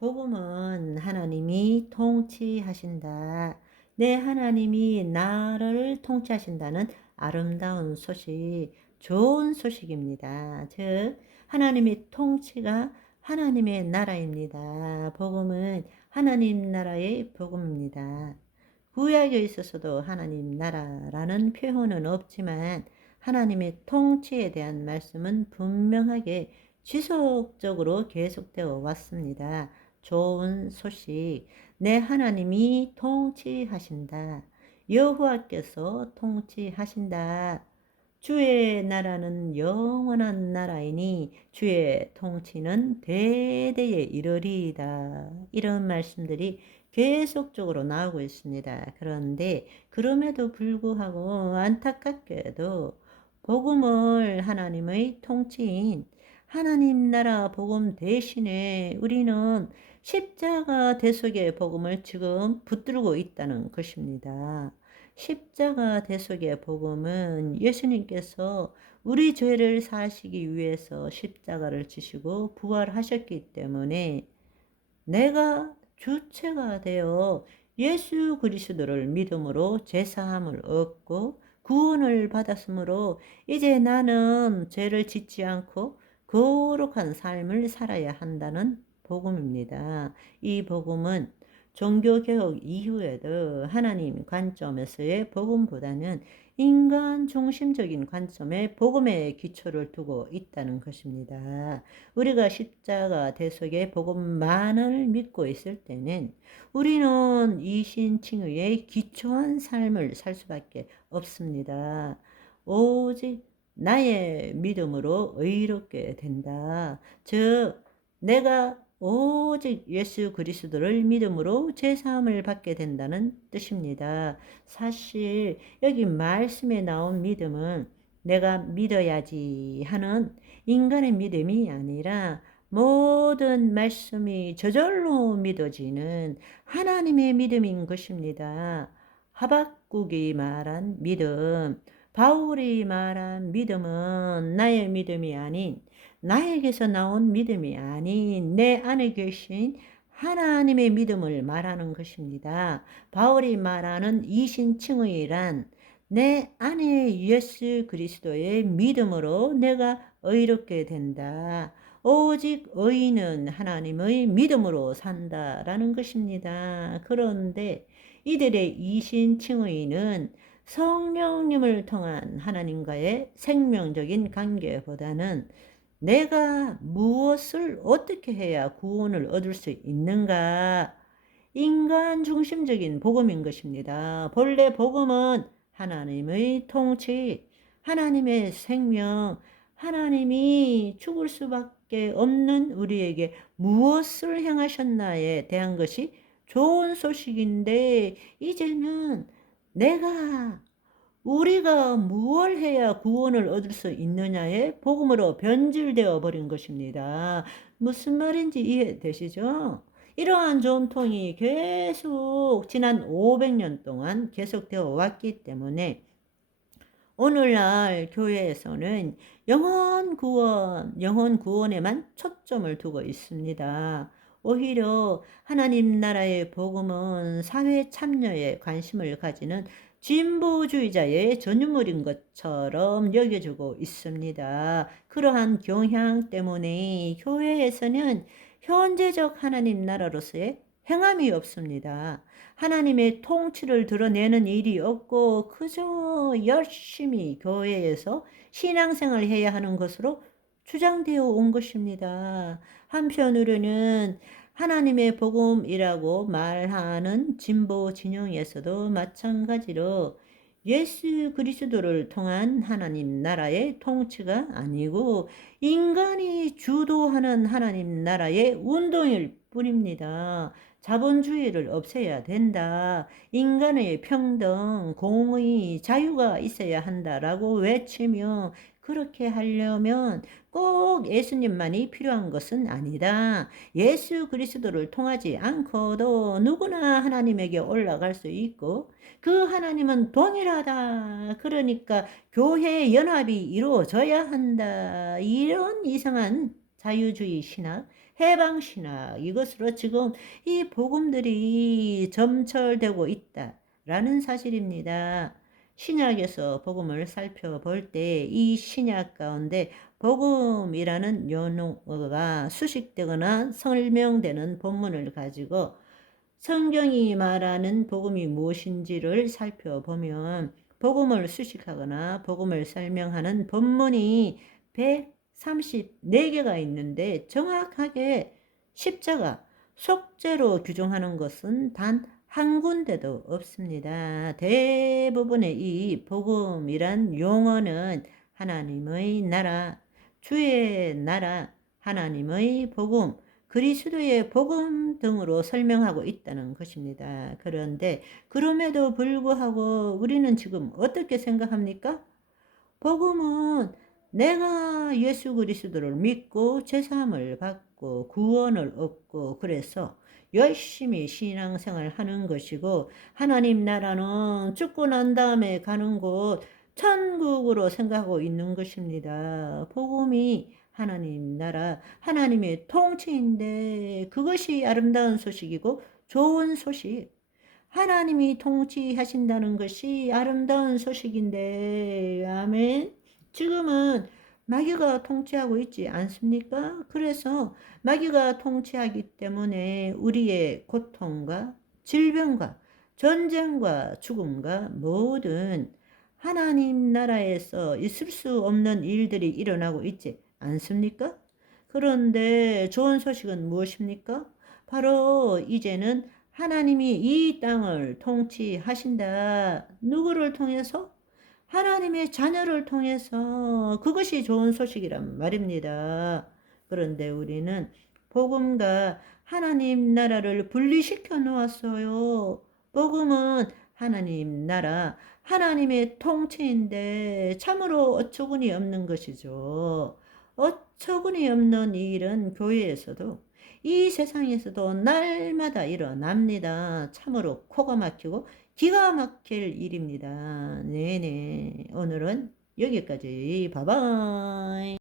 복음은 하나님이 통치하신다. 내 하나님이 나를 통치하신다는 아름다운 소식, 좋은 소식입니다. 즉, 하나님의 통치가 하나님의 나라입니다. 복음은 하나님 나라의 복음입니다. 구약에 있어서도 하나님 나라라는 표현은 없지만 하나님의 통치에 대한 말씀은 분명하게 지속적으로 계속되어 왔습니다. 좋은 소식, 내 하나님이 통치하신다. 여호와께서 통치하신다. 주의 나라는 영원한 나라이니 주의 통치는 대대에 이르리이다. 이런 말씀들이 계속적으로 나오고 있습니다. 그런데 그럼에도 불구하고 안타깝게도 복음을 하나님의 통치인 하나님 나라 복음 대신에 우리는 십자가 대속의 복음을 지금 붙들고 있다는 것입니다. 십자가 대속의 복음은 예수님께서 우리 죄를 사하시기 위해서 십자가를 지시고 부활하셨기 때문에 내가 주체가 되어 예수 그리스도를 믿음으로 제사함을 얻고 구원을 받았으므로 이제 나는 죄를 짓지 않고 거룩한 삶을 살아야 한다는 복음입니다. 이 복음은 종교개혁 이후에도 하나님 관점에서의 복음보다는 인간 중심적인 관점의 복음의 기초를 두고 있다는 것입니다. 우리가 십자가 대속의 복음만을 믿고 있을 때는 우리는 이신칭의의 기초한 삶을 살 수밖에 없습니다. 오직 나의 믿음으로 의롭게 된다. 즉, 내가 오직 예수 그리스도를 믿음으로 제사함을 받게 된다는 뜻입니다. 사실 여기 말씀에 나온 믿음은 내가 믿어야지 하는 인간의 믿음이 아니라 모든 말씀이 저절로 믿어지는 하나님의 믿음인 것입니다. 하박국이 말한 믿음, 바울이 말한 믿음은 나의 믿음이 아닌, 나에게서 나온 믿음이 아닌 내 안에 계신 하나님의 믿음을 말하는 것입니다. 바울이 말하는 이신칭의란 내 안에 예수 그리스도의 믿음으로 내가 의롭게 된다. 오직 의인은 하나님의 믿음으로 산다라는 것입니다. 그런데 이들의 이신칭의는 성령님을 통한 하나님과의 생명적인 관계보다는 내가 무엇을 어떻게 해야 구원을 얻을 수 있는가? 인간 중심적인 복음인 것입니다. 본래 복음은 하나님의 통치, 하나님의 생명, 하나님이 죽을 수밖에 없는 우리에게 무엇을 행하셨나에 대한 것이 좋은 소식인데, 이제는 우리가 무엇을 해야 구원을 얻을 수 있느냐에 복음으로 변질되어 버린 것입니다. 무슨 말인지 이해되시죠? 이러한 전통이 계속 지난 500년 동안 계속되어 왔기 때문에 오늘날 교회에서는 영혼 구원에만 초점을 두고 있습니다. 오히려 하나님 나라의 복음은 사회 참여에 관심을 가지는 진보주의자의 전유물인 것처럼 여겨지고 있습니다. 그러한 경향 때문에 교회에서는 현재적 하나님 나라로서의 행함이 없습니다. 하나님의 통치를 드러내는 일이 없고 그저 열심히 교회에서 신앙생활을 해야 하는 것으로 주장되어 온 것입니다. 한편으로는 하나님의 복음이라고 말하는 진보 진영에서도 마찬가지로 예수 그리스도를 통한 하나님 나라의 통치가 아니고 인간이 주도하는 하나님 나라의 운동일 뿐입니다. 자본주의를 없애야 된다. 인간의 평등, 공의, 자유가 있어야 한다라고 외치며 그렇게 하려면 꼭 예수님만이 필요한 것은 아니다. 예수 그리스도를 통하지 않고도 누구나 하나님에게 올라갈 수 있고 그 하나님은 동일하다. 그러니까 교회 연합이 이루어져야 한다. 이런 이상한 자유주의 신학, 해방신학 이것으로 지금 이 복음들이 점철되고 있다라는 사실입니다. 신약에서 복음을 살펴볼 때 이 신약 가운데 복음이라는 용어가 수식되거나 설명되는 본문을 가지고 성경이 말하는 복음이 무엇인지를 살펴보면 복음을 수식하거나 복음을 설명하는 본문이 134개가 있는데 정확하게 십자가, 속죄로 규정하는 것은 단 한 군데도 없습니다. 대부분의 이 복음이란 용어는 하나님의 나라, 주의 나라, 하나님의 복음, 그리스도의 복음 등으로 설명하고 있다는 것입니다. 그런데 그럼에도 불구하고 우리는 지금 어떻게 생각합니까? 복음은 내가 예수 그리스도를 믿고 제사함을 받고 구원을 얻고 그래서 열심히 신앙생활을 하는 것이고 하나님 나라는 죽고 난 다음에 가는 곳 천국으로 생각하고 있는 것입니다. 복음이 하나님 나라, 하나님의 통치인데 그것이 아름다운 소식이고 좋은 소식. 하나님이 통치하신다는 것이 아름다운 소식인데, 아멘. 지금은 마귀가 통치하고 있지 않습니까? 그래서 마귀가 통치하기 때문에 우리의 고통과 질병과 전쟁과 죽음과 모든 하나님 나라에서 있을 수 없는 일들이 일어나고 있지 않습니까? 그런데 좋은 소식은 무엇입니까? 바로 이제는 하나님이 이 땅을 통치하신다. 누구를 통해서? 하나님의 자녀를 통해서. 그것이 좋은 소식이란 말입니다. 그런데 우리는 복음과 하나님 나라를 분리시켜 놓았어요. 복음은 하나님 나라, 하나님의 통치인데 참으로 어처구니 없는 것이죠. 어처구니 없는 이 일은 교회에서도 이 세상에서도 날마다 일어납니다. 참으로 코가 막히고 기가 막힐 일입니다. 네네. 오늘은 여기까지. 바이바이.